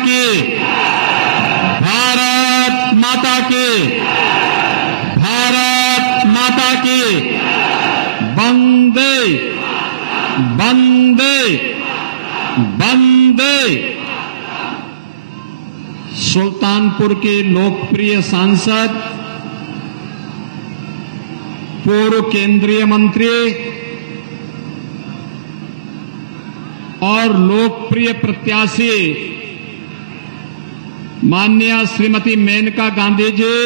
की, भारत माता की, भारत माता की। वंदे वंदे वंदे। सुल्तानपुर के लोकप्रिय सांसद, पूर्व केंद्रीय मंत्री और लोकप्रिय प्रत्याशी माननीय श्रीमती मेनका गांधी जी,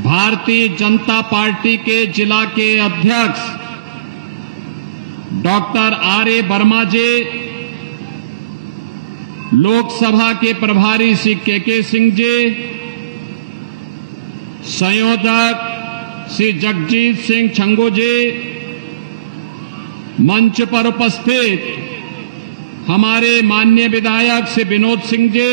भारतीय जनता पार्टी के जिला के अध्यक्ष डॉक्टर आर.ए. वर्मा जी, लोकसभा के प्रभारी श्री के सिंह जी, संयोजक श्री जगजीत सिंह छंगू जी, मंच पर उपस्थित हमारे माननीय विधायक श्री विनोद सिंह जी,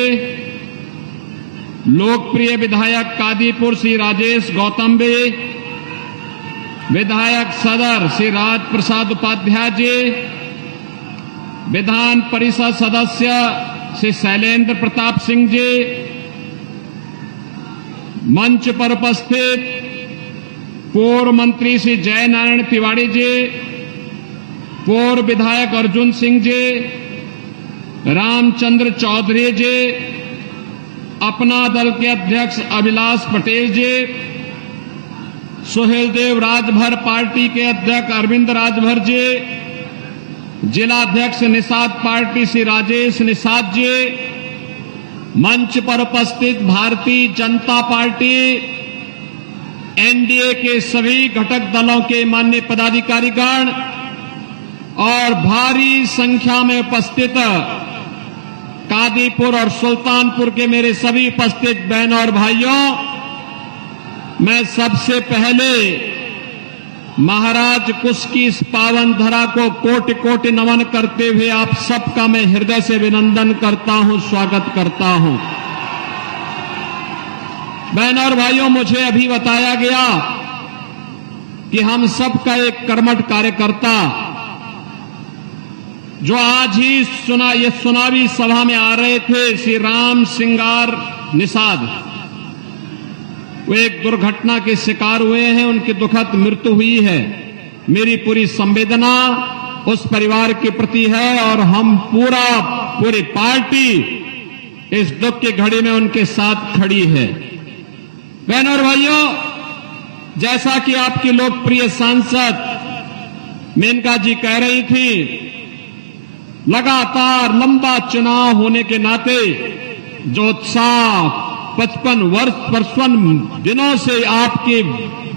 लोकप्रिय विधायक कादीपुर श्री राजेश गौतम जी, विधायक सदर श्री राज प्रसाद उपाध्याय जी, विधान परिषद सदस्य श्री शैलेंद्र प्रताप सिंह जी, मंच पर उपस्थित पूर्व मंत्री श्री जय नारायण तिवारी जी, पूर्व विधायक अर्जुन सिंह जी, रामचंद्र चौधरी जी, अपना दल के अध्यक्ष अभिलाष पटेल जी, सुहेलदेव राजभर पार्टी के अध्यक्ष अरविंद राजभर जी, जिलाध्यक्ष निषाद पार्टी श्री राजेश निषाद जी, मंच पर उपस्थित भारतीय जनता पार्टी एनडीए के सभी घटक दलों के माननीय पदाधिकारीगण और भारी संख्या में उपस्थित कादीपुर और सुल्तानपुर के मेरे सभी उपस्थित बहनों और भाइयों, मैं सबसे पहले महाराज कुश की इस पावन धरा को कोटि कोटि नमन करते हुए आप सबका मैं हृदय से अभिनंदन करता हूं, स्वागत करता हूं। बहनों और भाइयों, मुझे अभी बताया गया कि हम सबका एक कर्मठ कार्यकर्ता जो आज ही ये चुनावी सभा में आ रहे थे, श्री राम सिंगार निषाद, वो एक दुर्घटना के शिकार हुए हैं, उनकी दुखद मृत्यु हुई है। मेरी पूरी संवेदना उस परिवार के प्रति है और हम पूरी पार्टी इस दुख की घड़ी में उनके साथ खड़ी है। बहनों और भाइयों, जैसा कि आपकी लोकप्रिय सांसद मेनका जी कह रही थी, लगातार लंबा चुनाव होने के नाते जो उत्साह 55 दिनों से आपके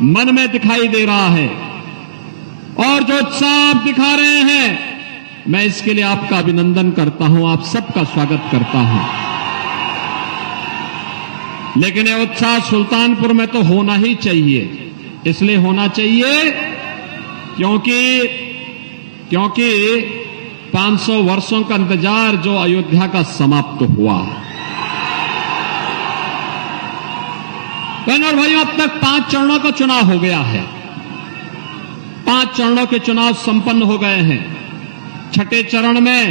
मन में दिखाई दे रहा है और जो उत्साह आप दिखा रहे हैं, मैं इसके लिए आपका अभिनंदन करता हूं, आप सबका स्वागत करता हूं। लेकिन यह उत्साह सुल्तानपुर में तो होना ही चाहिए। इसलिए होना चाहिए क्योंकि 500 वर्षों का इंतजार जो अयोध्या का समाप्त हुआ। बहनों और भाइयों, अब तक 5 चरणों का चुनाव हो गया है। 5 चरणों के चुनाव संपन्न हो गए हैं। छठे चरण में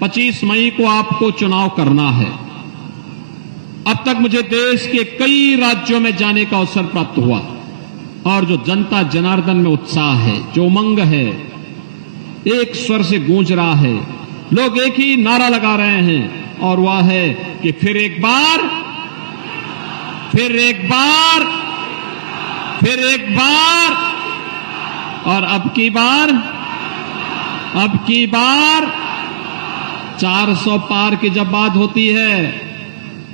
25 मई को आपको चुनाव करना है। अब तक मुझे देश के कई राज्यों में जाने का अवसर प्राप्त हुआ और जो जनता जनार्दन में उत्साह है, जो उमंग है, एक स्वर से गूंज रहा है। लोग एक ही नारा लगा रहे हैं और वह है कि फिर एक बार, फिर एक बार, फिर एक बार और अब की बार 400 पार की जब बात होती है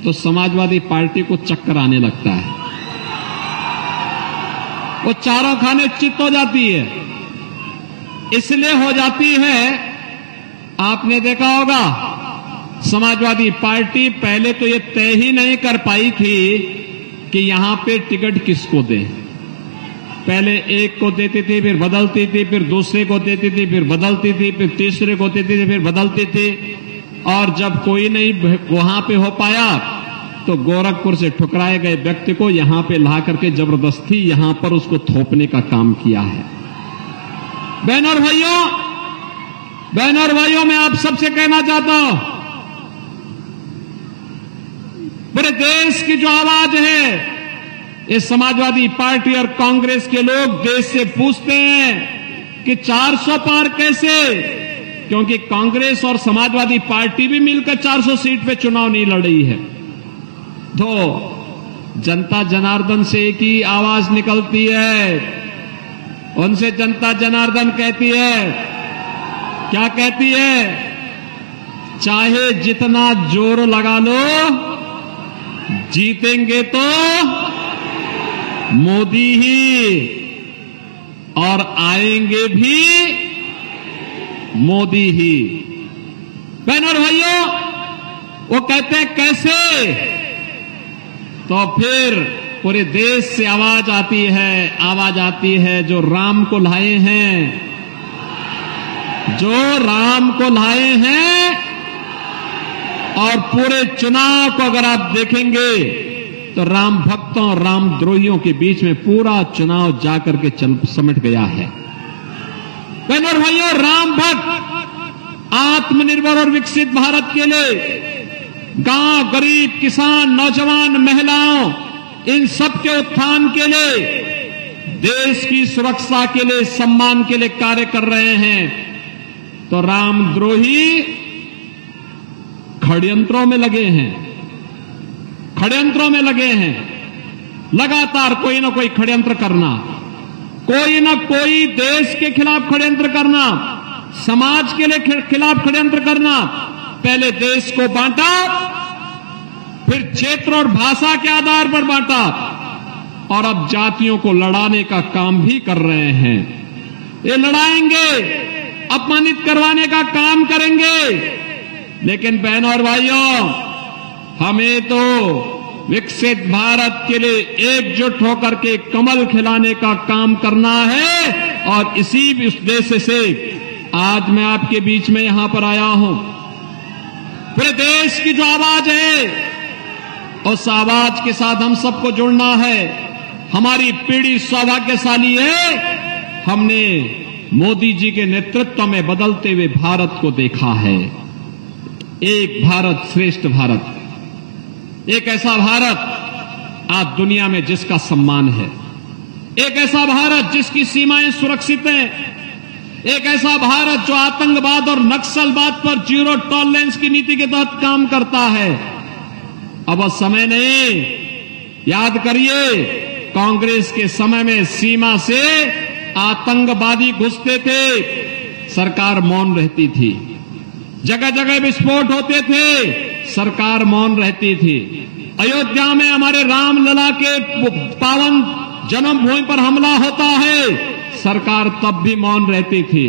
तो समाजवादी पार्टी को चक्कर आने लगता है। वो चारों खाने चित हो जाती है। इसलिए हो जाती है, आपने देखा होगा, समाजवादी पार्टी पहले तो ये तय ही नहीं कर पाई थी कि यहां पे टिकट किसको दें। पहले एक को देती थी, फिर बदलती थी, फिर दूसरे को देती थी, फिर बदलती थी, फिर तीसरे को देती थी, फिर बदलती थी। और जब कोई नहीं वहां पे हो पाया तो गोरखपुर से ठुकराए गए व्यक्ति को यहां पे ला करके जबरदस्ती यहां पर उसको थोपने का काम किया है। बहनों और भाइयों, मैं आप सबसे कहना चाहता हूं पूरे देश की जो आवाज है, ये समाजवादी पार्टी और कांग्रेस के लोग देश से पूछते हैं कि 400 पार कैसे, क्योंकि कांग्रेस और समाजवादी पार्टी भी मिलकर 400 सीट पे चुनाव नहीं लड़ी है। तो जनता जनार्दन से एक ही आवाज निकलती है, उनसे जनता जनार्दन कहती है, क्या कहती है? चाहे जितना जोर लगा लो, जीतेंगे तो मोदी ही और आएंगे भी मोदी ही। बहनों और भाइयों, वो कहते हैं कैसे? तो फिर पूरे देश से आवाज आती है जो राम को लाए हैं, जो राम को लाए हैं। और पूरे चुनाव को अगर आप देखेंगे तो राम भक्तों और राम द्रोहियों के बीच में पूरा चुनाव जाकर के समट गया है। बहनों और भाइयों, राम भक्त आत्मनिर्भर और विकसित भारत के लिए गांव, गरीब, किसान, नौजवान, महिलाओं, इन सब के उत्थान के लिए, देश की सुरक्षा के लिए, सम्मान के लिए कार्य कर रहे हैं। तो रामद्रोही षड्यंत्रों में लगे हैं, षड्यंत्रों में लगे हैं। लगातार कोई ना कोई षड्यंत्र करना, कोई ना कोई देश के खिलाफ षड्यंत्र करना, समाज के लिए खिलाफ षड्यंत्र करना। पहले देश को बांटा, फिर क्षेत्र और भाषा के आधार पर बांटा, और अब जातियों को लड़ाने का काम भी कर रहे हैं। ये लड़ाएंगे, अपमानित करवाने का काम करेंगे। लेकिन बहनों और भाइयों, हमें तो विकसित भारत के लिए एकजुट होकर के कमल खिलाने का काम करना है। और इसी उद्देश्य से आज मैं आपके बीच में यहां पर आया हूं। पूरे देश की जो आवाज है, उस आवाज के साथ हम सबको जुड़ना है। हमारी पीढ़ी सौभाग्यशाली है, हमने मोदी जी के नेतृत्व में बदलते हुए भारत को देखा है। एक भारत श्रेष्ठ भारत, एक ऐसा भारत आज दुनिया में जिसका सम्मान है, एक ऐसा भारत जिसकी सीमाएं सुरक्षित हैं, एक ऐसा भारत जो आतंकवाद और नक्सलवाद पर जीरो टॉलरेंस की नीति के तहत काम करता है। अब वह समय नहीं, याद करिए, कांग्रेस के समय में सीमा से आतंकवादी घुसते थे, सरकार मौन रहती थी। जगह जगह विस्फोट होते थे, सरकार मौन रहती थी। अयोध्या में हमारे रामलला के पावन जन्मभूमि पर हमला होता है, सरकार तब भी मौन रहती थी।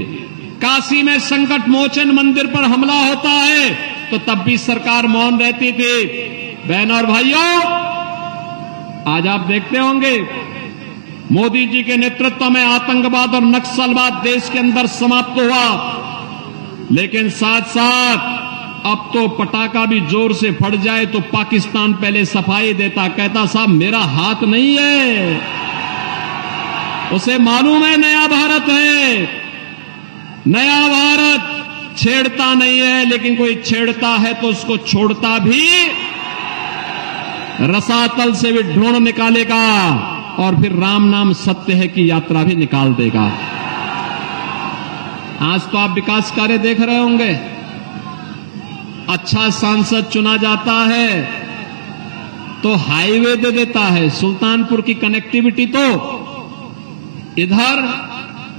काशी में संकट मोचन मंदिर पर हमला होता है, तो तब भी सरकार मौन रहती थी। बहनों और भाइयों, आज आप देखते होंगे मोदी जी के नेतृत्व में आतंकवाद और नक्सलवाद देश के अंदर समाप्त हुआ, लेकिन साथ साथ अब तो पटाखा भी जोर से फट जाए तो पाकिस्तान पहले सफाई देता, कहता साहब मेरा हाथ नहीं है, उसे मालूम है नया भारत है, नया भारत छेड़ता नहीं है, लेकिन कोई छेड़ता है तो उसको छोड़ता भी, रसातल से भी ढूंढ निकालेगा और फिर राम नाम सत्य है की यात्रा भी निकाल देगा। आज तो आप विकास कार्य देख रहे होंगे, अच्छा सांसद चुना जाता है तो हाईवे दे देता है। सुल्तानपुर की कनेक्टिविटी तो इधर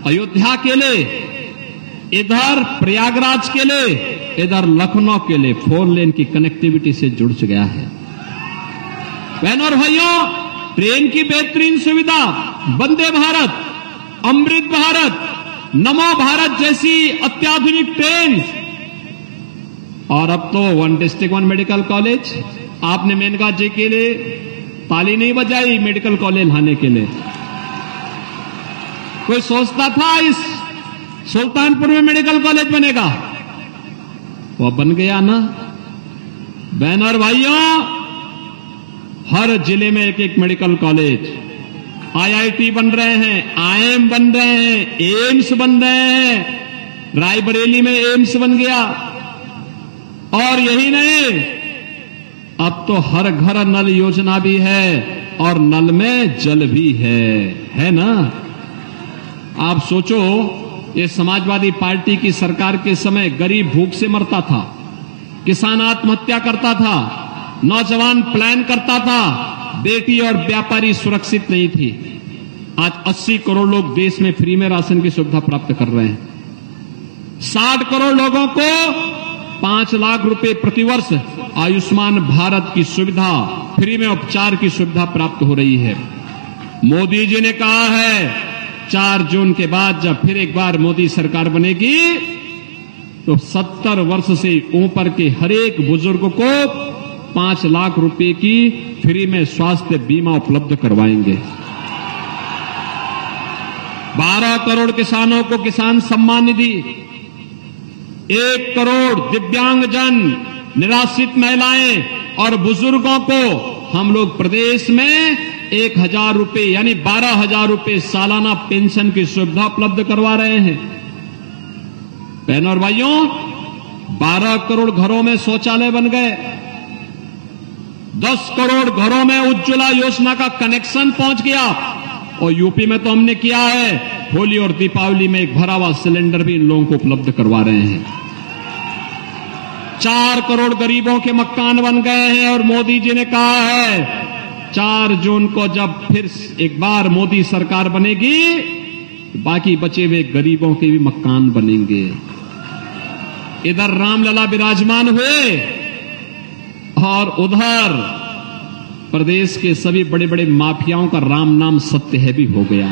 अयोध्या के लिए, इधर प्रयागराज के लिए, इधर लखनऊ के लिए 4 लेन की कनेक्टिविटी से जुड़ गया है। बहनों और भाइयों, ट्रेन की बेहतरीन सुविधा, वंदे भारत, अमृत भारत, नमो भारत जैसी अत्याधुनिक ट्रेन, और अब तो 1 डिस्ट्रिक्ट 1 मेडिकल कॉलेज। आपने मेनका जी के लिए ताली नहीं बजाई मेडिकल कॉलेज लाने के लिए। कोई सोचता था इस सुल्तानपुर में मेडिकल कॉलेज बनेगा, वो बन गया ना। बहनों और भाइयों, हर जिले में एक एक मेडिकल कॉलेज, आईआईटी बन रहे हैं, आईएम बन रहे हैं, एम्स बन रहे हैं। रायबरेली में एम्स बन गया। और यही नहीं, अब तो हर घर नल योजना भी है और नल में जल भी है ना। आप सोचो, ये समाजवादी पार्टी की सरकार के समय गरीब भूख से मरता था, किसान आत्महत्या करता था, नौजवान प्लान करता था, बेटी और व्यापारी सुरक्षित नहीं थी। आज 80 करोड़ लोग देश में फ्री में राशन की सुविधा प्राप्त कर रहे हैं। 60 करोड़ लोगों को 5 लाख रुपए प्रतिवर्ष आयुष्मान भारत की सुविधा, फ्री में उपचार की सुविधा प्राप्त हो रही है। मोदी जी ने कहा है 4 जून के बाद जब फिर एक बार मोदी सरकार बनेगी तो 70 वर्ष से ऊपर के हर एक बुजुर्ग को 5 लाख रुपए की फ्री में स्वास्थ्य बीमा उपलब्ध करवाएंगे। 12 करोड़ किसानों को किसान सम्मान निधि, 1 करोड़ दिव्यांगजन, निराश्रित महिलाएं और बुजुर्गों को हम लोग प्रदेश में 1,000 रुपए यानी 12,000 रुपए सालाना पेंशन की सुविधा उपलब्ध करवा रहे हैं। बहनों और भाइयों, 12 करोड़ घरों में शौचालय बन गए, 10 करोड़ घरों में उज्ज्वला योजना का कनेक्शन पहुंच गया और यूपी में तो हमने किया है, होली और दीपावली में एक भरा हुआ सिलेंडर भी इन लोगों को उपलब्ध करवा रहे हैं। 4 करोड़ गरीबों के मकान बन गए हैं और मोदी जी ने कहा है 4 जून को जब फिर एक बार मोदी सरकार बनेगी तो बाकी बचे हुए गरीबों के भी मकान बनेंगे। इधर रामलला विराजमान हुए और उधर प्रदेश के सभी बड़े बड़े माफियाओं का राम नाम सत्य है भी हो गया।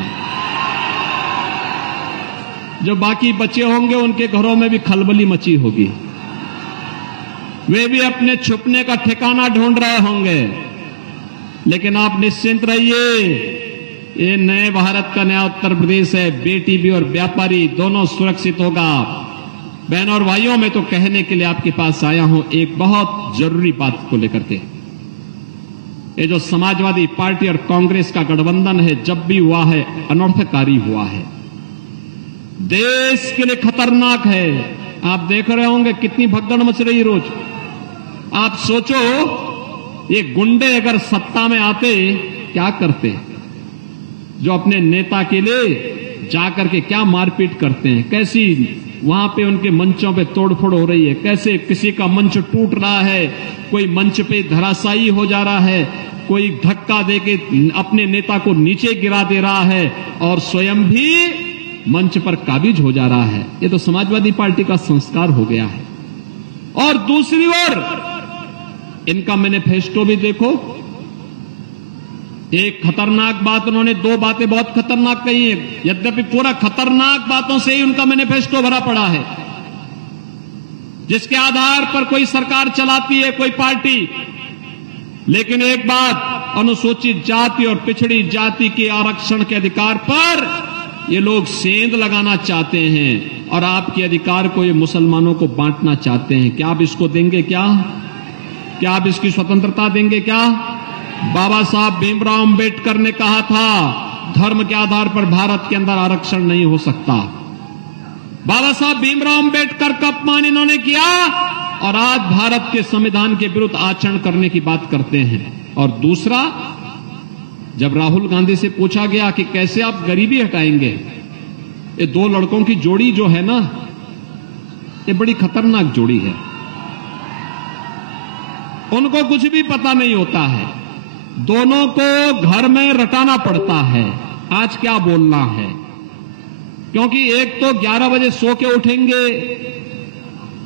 जो बाकी बचे होंगे उनके घरों में भी खलबली मची होगी, वे भी अपने छुपने का ठिकाना ढूंढ रहे होंगे। लेकिन आप निश्चिंत रहिए, ये नए भारत का नया उत्तर प्रदेश है, बेटी भी और व्यापारी दोनों सुरक्षित होगा। बहनों और भाइयों, मैं तो कहने के लिए आपके पास आया हूं एक बहुत जरूरी बात को लेकर के। ये जो समाजवादी पार्टी और कांग्रेस का गठबंधन है, जब भी हुआ है अनर्थकारी हुआ है, देश के लिए खतरनाक है। आप देख रहे होंगे कितनी भगदड़ मच रही रोज। आप सोचो, ये गुंडे अगर सत्ता में आते क्या करते, जो अपने नेता के लिए जाकर के क्या मारपीट करते हैं, कैसी वहां पे उनके मंचों पे तोड़फोड़ हो रही है, कैसे किसी का मंच टूट रहा है, कोई मंच पे धराशायी हो जा रहा है, कोई धक्का देके अपने नेता को नीचे गिरा दे रहा है और स्वयं भी मंच पर काबिज हो जा रहा है। ये तो समाजवादी पार्टी का संस्कार हो गया है। और दूसरी ओर इनका मैनिफेस्टो भी देखो, एक खतरनाक बात, उन्होंने 2 बातें बहुत खतरनाक कही है, यद्यपि पूरा खतरनाक बातों से ही उनका मैनिफेस्टो भरा पड़ा है, जिसके आधार पर कोई सरकार चलाती है कोई पार्टी। लेकिन एक बात, अनुसूचित जाति और पिछड़ी जाति के आरक्षण के अधिकार पर ये लोग सेंध लगाना चाहते हैं और आपके अधिकार को ये मुसलमानों को बांटना चाहते हैं। क्या आप इसको देंगे? क्या आप इसकी स्वतंत्रता देंगे? क्या बाबा साहब भीमराव अंबेडकर ने कहा था धर्म के आधार पर भारत के अंदर आरक्षण नहीं हो सकता। बाबा साहब भीमराव अंबेडकर का अपमान इन्होंने किया और आज भारत के संविधान के विरुद्ध आचरण करने की बात करते हैं। और दूसरा, जब राहुल गांधी से पूछा गया कि कैसे आप गरीबी हटाएंगे, ये 2 लड़कों की जोड़ी जो है ना, ये बड़ी खतरनाक जोड़ी है। उनको कुछ भी पता नहीं होता है, दोनों को घर में रटाना पड़ता है आज क्या बोलना है, क्योंकि एक तो 11 बजे सो के उठेंगे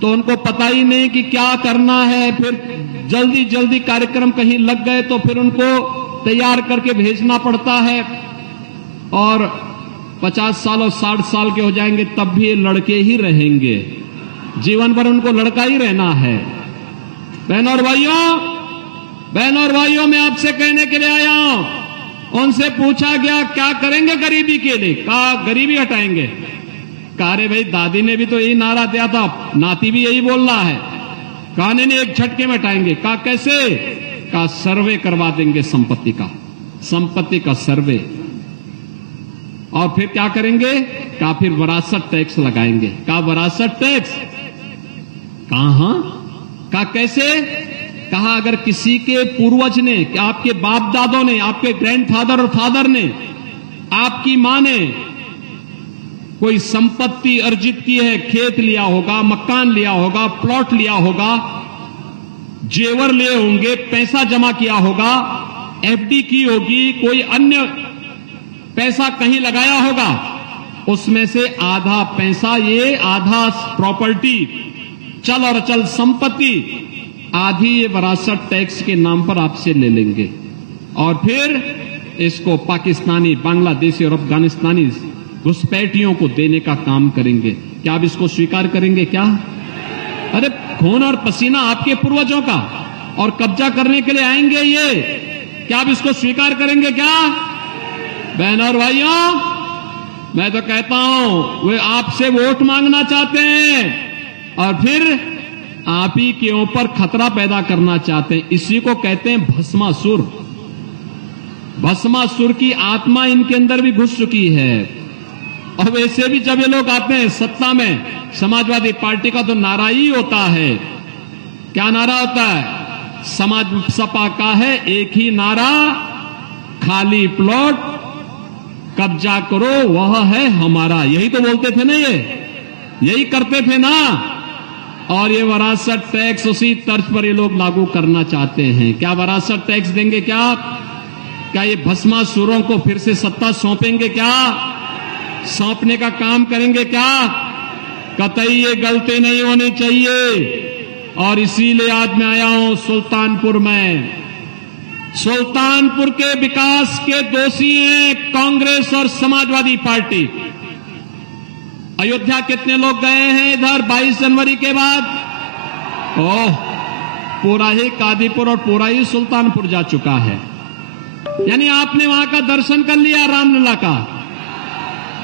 तो उनको पता ही नहीं कि क्या करना है, फिर जल्दी जल्दी कार्यक्रम कहीं लग गए तो फिर उनको तैयार करके भेजना पड़ता है, और 50 साल और 60 साल के हो जाएंगे तब भी ये लड़के ही रहेंगे, जीवन भर उनको लड़का ही रहना है। बहनों और भाइयों, मैं आपसे कहने के लिए आया हूं, उनसे पूछा गया क्या करेंगे गरीबी के लिए, कहा गरीबी हटाएंगे। कहा रे भाई, दादी ने भी तो यही नारा दिया था, नाती भी यही बोल रहा है। कहा नहीं, एक झटके में हटाएंगे। कहा कैसे? कहा सर्वे करवा देंगे संपत्ति का सर्वे। और फिर क्या करेंगे? कहा फिर विरासत टैक्स लगाएंगे। कहा विरासत टैक्स? कहा कैसे? कहा अगर किसी के पूर्वज ने, आपके बाप दादों ने, आपके ग्रैंडफादर और फादर ने, आपकी मां ने कोई संपत्ति अर्जित की है, खेत लिया होगा, मकान लिया होगा, प्लॉट लिया होगा, जेवर लिए होंगे, पैसा जमा किया होगा, एफडी की होगी, कोई अन्य पैसा कहीं लगाया होगा, उसमें से आधा पैसा, ये आधा प्रॉपर्टी, चल और अचल संपत्ति, आधी ये विरासत टैक्स के नाम पर आपसे ले लेंगे और फिर इसको पाकिस्तानी, बांग्लादेशी और अफगानिस्तानी घुसपैठियों को देने का काम करेंगे। क्या आप इसको स्वीकार करेंगे? क्या अरे खून और पसीना आपके पूर्वजों का, और कब्जा करने के लिए आएंगे ये, क्या आप इसको स्वीकार करेंगे? क्या बहनों और भाइयों, मैं तो कहता हूं वे आपसे वोट मांगना चाहते हैं और फिर आप ही के ऊपर खतरा पैदा करना चाहते हैं। इसी को कहते हैं भस्मासुर। भस्मासुर की आत्मा इनके अंदर भी घुस चुकी है। और वैसे भी जब ये लोग आते हैं सत्ता में, समाजवादी पार्टी का तो नारा ही होता है, क्या नारा होता है? समाज सपा का है एक ही नारा, खाली प्लॉट कब्जा करो वह है हमारा। यही तो बोलते थे ना, ये यही करते थे ना। और ये विरासत टैक्स उसी तर्ज पर ये लोग लागू करना चाहते हैं। क्या विरासत टैक्स देंगे? क्या ये भस्मासुरों को फिर से सत्ता सौंपेंगे? क्या सौंपने का काम करेंगे? क्या कतई ये गलती नहीं होनी चाहिए। और इसीलिए आज मैं आया हूं सुल्तानपुर में। सुल्तानपुर के विकास के दोषी हैं कांग्रेस और समाजवादी पार्टी। अयोध्या कितने लोग गए हैं इधर 22 जनवरी के बाद? ओह, पूरा ही कादीपुर और पूरा ही सुल्तानपुर जा चुका है। यानी आपने वहां का दर्शन कर लिया रामलला का।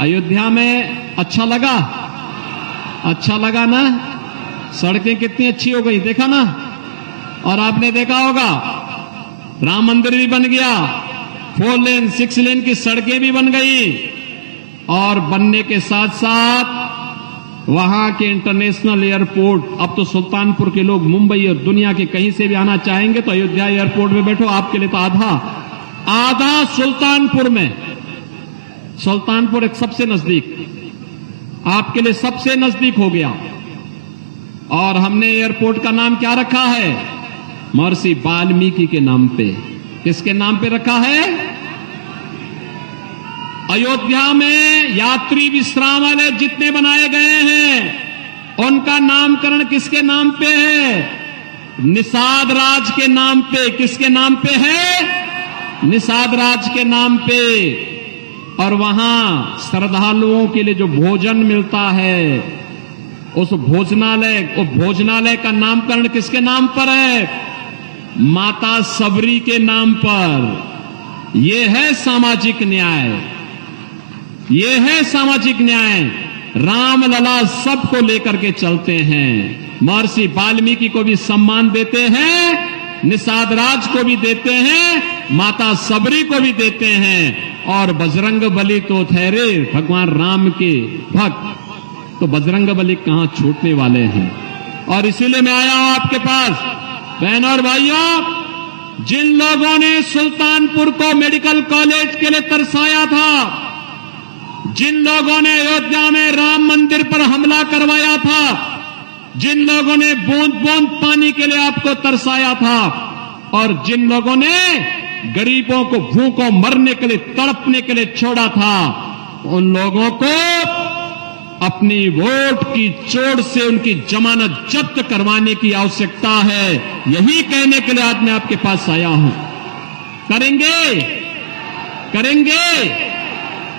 अयोध्या में अच्छा लगा? अच्छा लगा ना? सड़कें कितनी अच्छी हो गई, देखा ना? और आपने देखा होगा राम मंदिर भी बन गया, 4 लेन 6 लेन की सड़कें भी बन गई, और बनने के साथ साथ वहां के इंटरनेशनल एयरपोर्ट, अब तो सुल्तानपुर के लोग मुंबई और दुनिया के कहीं से भी आना चाहेंगे तो अयोध्या एयरपोर्ट में बैठो, आपके लिए तो आधा सुल्तानपुर में। सुल्तानपुर एक सबसे नजदीक, आपके लिए सबसे नजदीक हो गया। और हमने एयरपोर्ट का नाम क्या रखा है? महर्षि वाल्मीकि के नाम पे। किसके नाम पे रखा है? अयोध्या में यात्री विश्रामालय जितने बनाए गए हैं उनका नामकरण किसके नाम पे है? निषाद राज के नाम पे। किसके नाम पे है? निषाद राज के नाम पे। और वहां श्रद्धालुओं के लिए जो भोजन मिलता है, उस भोजनालय का नामकरण किसके नाम पर है? माता सबरी के नाम पर। यह है सामाजिक न्याय, ये है सामाजिक न्याय। रामलला सबको लेकर के चलते हैं। महर्षि वाल्मीकि को भी सम्मान देते हैं, निषाद राज को भी देते हैं, माता सबरी को भी देते हैं। और बजरंग बली तो ठहरे भगवान राम के भक्त, तो बजरंग बली कहां छूटने वाले हैं। और इसीलिए मैं आया हूं आपके पास। बहनों और भाइयों, जिन लोगों ने सुल्तानपुर को मेडिकल कॉलेज के लिए तरसाया था, जिन लोगों ने अयोध्या में राम मंदिर पर हमला करवाया था, जिन लोगों ने बूंद बूंद पानी के लिए आपको तरसाया था, और जिन लोगों ने गरीबों को भूखों मरने के लिए, तड़पने के लिए छोड़ा था, उन लोगों को अपनी वोट की चोट से उनकी जमानत जब्त करवाने की आवश्यकता है। यही कहने के लिए आज मैं आपके पास आया हूं। करेंगे?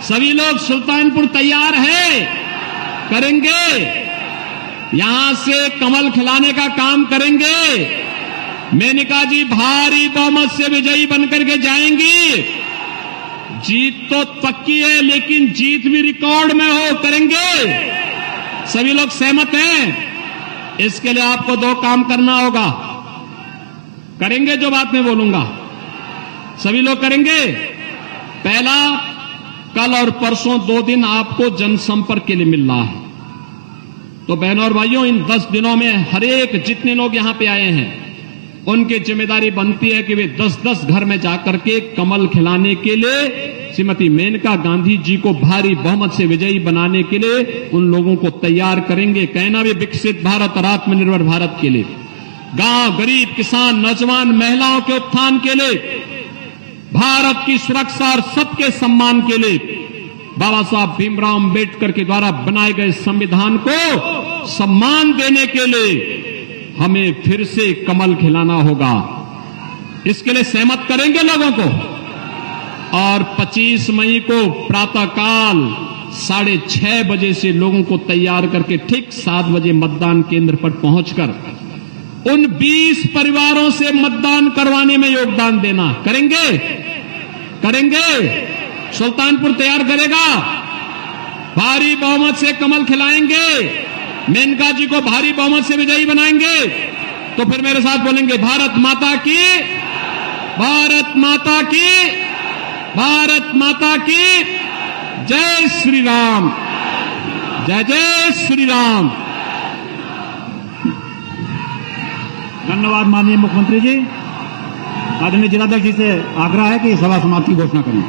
सभी लोग सुल्तानपुर तैयार है? करेंगे? यहां से कमल खिलाने का काम करेंगे? मेनका जी भारी बहुमत से विजयी बनकर के जाएंगी। जीत तो पक्की है, लेकिन जीत भी रिकॉर्ड में हो। करेंगे? सभी लोग सहमत हैं? इसके लिए आपको 2 काम करना होगा। करेंगे जो बात मैं बोलूंगा? सभी लोग करेंगे? पहला, कल और परसों 2 दिन आपको जनसंपर्क के लिए मिल रहा है। तो बहनों और भाइयों, इन 10 दिनों में हर एक जितने लोग यहां पे आए हैं, उनकी जिम्मेदारी बनती है कि वे 10-10 घर में जाकर के कमल खिलाने के लिए श्रीमती मेनका गांधी जी को भारी बहुमत से विजयी बनाने के लिए उन लोगों को तैयार करेंगे। कहना भी विकसित भारत और आत्मनिर्भर भारत के लिए, गांव, गरीब, किसान, नौजवान, महिलाओं के उत्थान के लिए, भारत की सुरक्षा और सबके सम्मान के लिए बाबा साहब भीमराव अंबेडकर के द्वारा बनाए गए संविधान को सम्मान देने के लिए हमें फिर से कमल खिलाना होगा। इसके लिए सहमत करेंगे लोगों को। और 25 मई को प्रातःकाल 6:30 बजे से लोगों को तैयार करके ठीक 7 बजे मतदान केंद्र पर पहुंचकर उन 20 परिवारों से मतदान करवाने में योगदान देना। करेंगे? करेंगे? सुल्तानपुर तैयार करेगा, भारी बहुमत से कमल खिलाएंगे, मेनका जी को भारी बहुमत से विजयी बनाएंगे। तो फिर मेरे साथ बोलेंगे, भारत माता की, भारत माता की, भारत माता की जय श्री राम, जय जय श्री राम। धन्यवाद माननीय मुख्यमंत्री जी। आदरणीय जिलाध्यक्ष जी से आग्रह है कि सभा समाप्ति घोषणा करें।